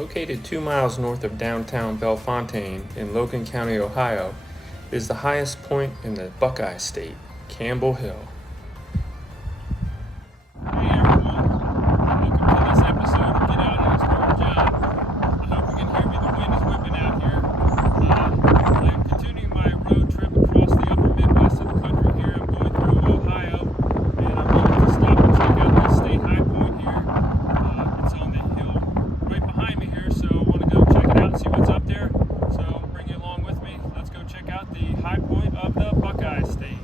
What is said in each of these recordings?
Located 2 miles north of downtown Bellefontaine in Logan County, Ohio, is the highest point in the Buckeye State, Campbell Hill. Hey everyone, welcome to this episode of Get Out and Explore John. I hope you can hear me, the wind is whipping out here. I am continuing my road trip across the upper Midwest of the country here. I'm going through Ohio, and I'm going to stop and check out this state high point here. It's on the hill right behind me here, so I want to go check it out and see what's up there. So I'll bring you along with me. Let's go check out the high point of the Buckeye State.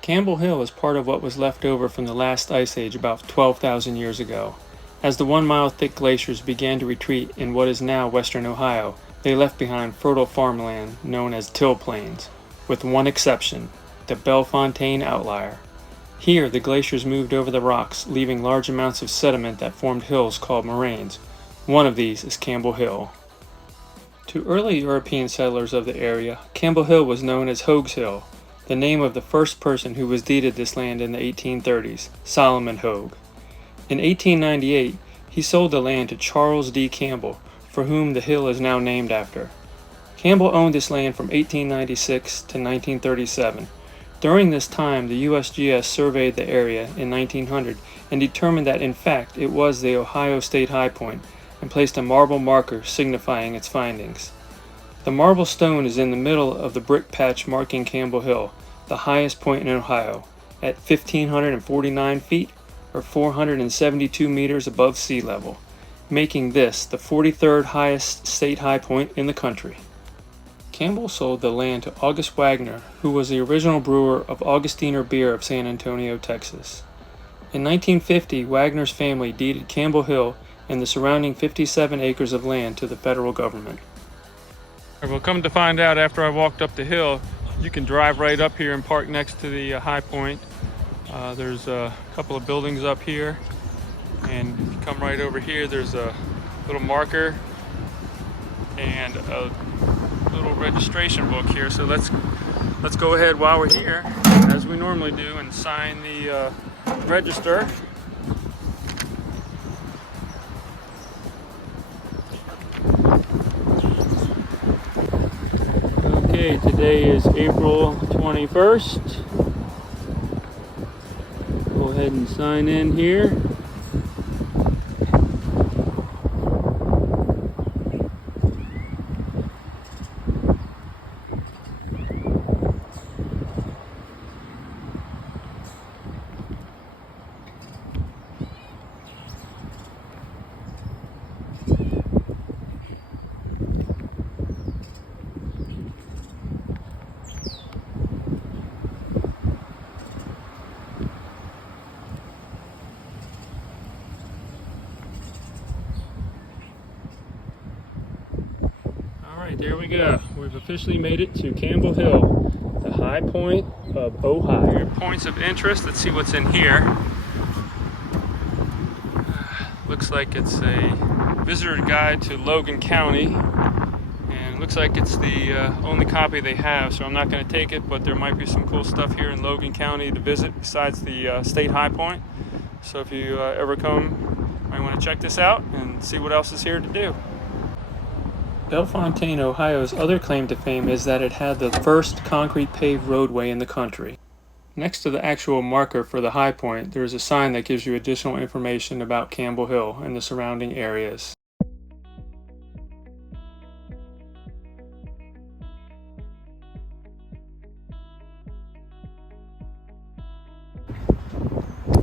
Campbell Hill is part of what was left over from the last ice age about 12,000 years ago. As the 1 mile thick glaciers began to retreat in what is now western Ohio, they left behind fertile farmland known as till plains, with one exception, the Bellefontaine outlier. Here the glaciers moved over the rocks, leaving large amounts of sediment that formed hills called moraines. One of these is Campbell Hill. To early European settlers of the area, Campbell Hill was known as Hoag's Hill, the name of the first person who was deeded this land in the 1830s, Solomon Hoag. In 1898, he sold the land to Charles D. Campbell, for whom the hill is now named after. Campbell owned this land from 1896 to 1937. During this time, the USGS surveyed the area in 1900 and determined that in fact it was the Ohio State High Point and placed a marble marker signifying its findings. The marble stone is in the middle of the brick patch marking Campbell Hill, the highest point in Ohio, at 1,549 feet or 472 meters above sea level, making this the 43rd highest state high point in the country. Campbell sold the land to August Wagner, who was the original brewer of Augustiner beer of San Antonio, Texas. In 1950, Wagner's family deeded Campbell Hill and the surrounding 57 acres of land to the federal government. Well, come to find out, after I walked up the hill, you can drive right up here and park next to the high point. There's a couple of buildings up here, and if you come right over here, there's a little marker and a little registration book here. So let's go ahead while we're here, as we normally do, and sign the register. Okay, today is April 21st. Go ahead and sign in here. Alright, there we go. We've officially made it to Campbell Hill, the high point of Ohio. Your points of interest, let's see what's in here. Looks like it's a visitor guide to Logan County, and it looks like it's the only copy they have, so I'm not going to take it, but there might be some cool stuff here in Logan County to visit besides the state high point. So if you ever come, you might want to check this out and see what else is here to do. Bellefontaine, Ohio's other claim to fame is that it had the first concrete paved roadway in the country. Next to the actual marker for the high point, there is a sign that gives you additional information about Campbell Hill and the surrounding areas.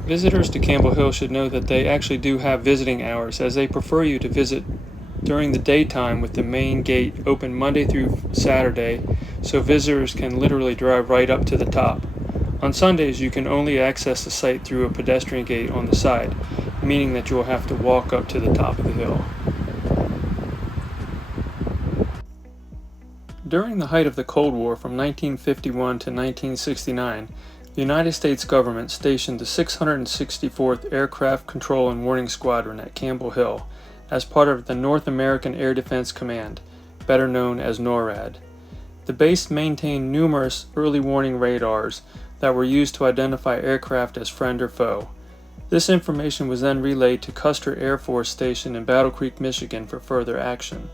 Visitors to Campbell Hill should know that they actually do have visiting hours, as they prefer you to visit during the daytime, with the main gate open Monday through Saturday, so visitors can literally drive right up to the top. On Sundays, you can only access the site through a pedestrian gate on the side, meaning that you will have to walk up to the top of the hill. During the height of the Cold War from 1951 to 1969, the United States government stationed the 664th Aircraft Control and Warning Squadron at Campbell Hill as part of the North American Air Defense Command, better known as NORAD. The base maintained numerous early warning radars that were used to identify aircraft as friend or foe. This information was then relayed to Custer Air Force Station in Battle Creek, Michigan for further action.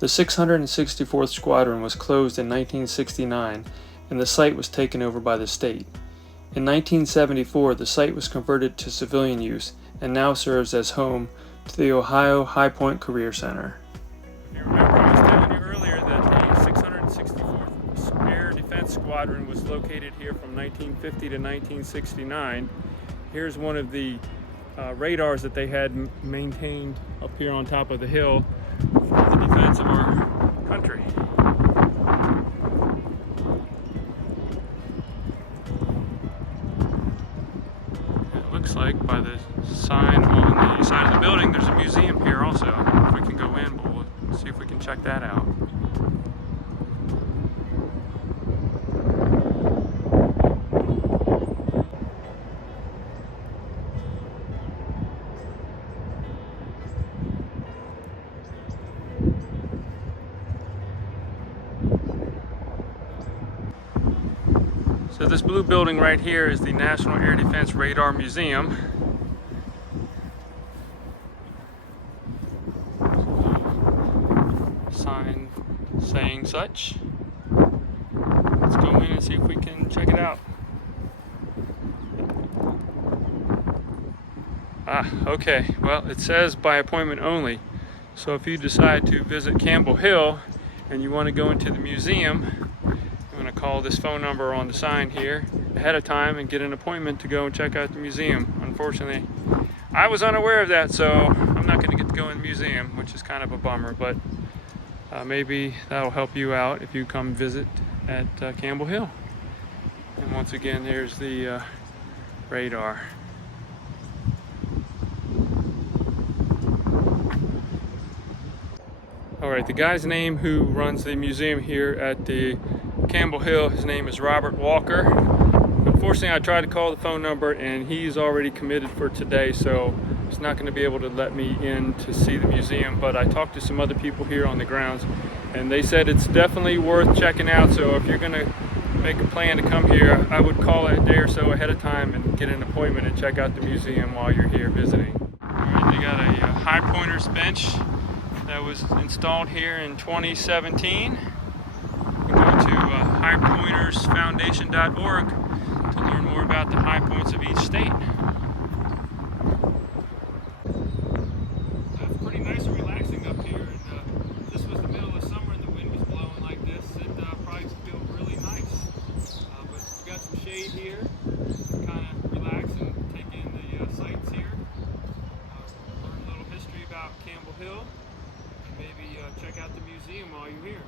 The 664th Squadron was closed in 1969 and the site was taken over by the state. In 1974, the site was converted to civilian use and now serves as home to the Ohio High Point Career Center. You remember I was telling you earlier that the 664th Air Defense Squadron was located here from 1950 to 1969. Here's one of the radars that they had maintained up here on top of the hill for the defense of our country. It looks like by the sign on the side of the building there's a museum here also. If we can go in, we'll see if we can check that out. So this blue building right here is the National Air Defense Radar Museum. Sign saying such. Let's go in and see if we can check it out. Okay, well it says by appointment only. So if you decide to visit Campbell Hill and you want to go into the museum, I'm going to call this phone number on the sign here ahead of time and get an appointment to go and check out the museum. Unfortunately, I was unaware of that, so I'm not going to get to go in the museum, which is kind of a bummer, but maybe that'll help you out if you come visit at Campbell Hill. And once again, there's the radar. Alright, the guy's name who runs the museum here at the Campbell Hill, his name is Robert Walker. Unfortunately, I tried to call the phone number and he's already committed for today, so he's not going to be able to let me in to see the museum, but I talked to some other people here on the grounds and they said it's definitely worth checking out. So if you're going to make a plan to come here, I would call a day or so ahead of time and get an appointment and check out the museum while you're here visiting. Alright, they got a high pointers bench that was installed here in 2017. Go to highpointersfoundation.org to learn more about the high points of each state. It's pretty nice and relaxing up here. And this was the middle of summer and the wind was blowing like this. It probably feels really nice. But we've got some shade here to kind of relax and take in the sights here. Learn a little history about Campbell Hill and maybe check out the museum while you're here.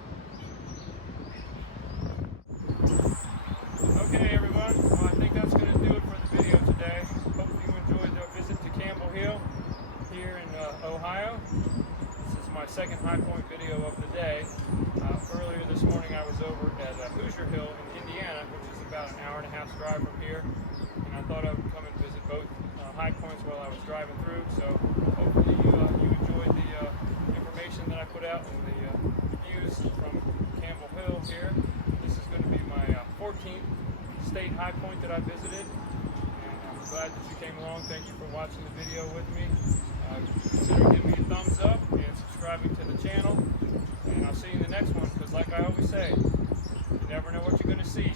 Okay everyone, well, I think that's going to do it for the video today. Hope you enjoyed the visit to Campbell Hill here in Ohio. This is my second high point video of the day. Earlier this morning I was over at Hoosier Hill in Indiana, which is about an hour and a half drive from here. And I thought I would come and visit both high points while I was driving through. So hopefully you enjoyed the information that I put out and the views from Campbell Hill here. This is going to be my 14th state high point that I visited, and I'm glad that you came along. Thank you for watching the video with me. Consider giving me a thumbs up and subscribing to the channel, and I'll see you in the next one, because like I always say, you never know what you're going to see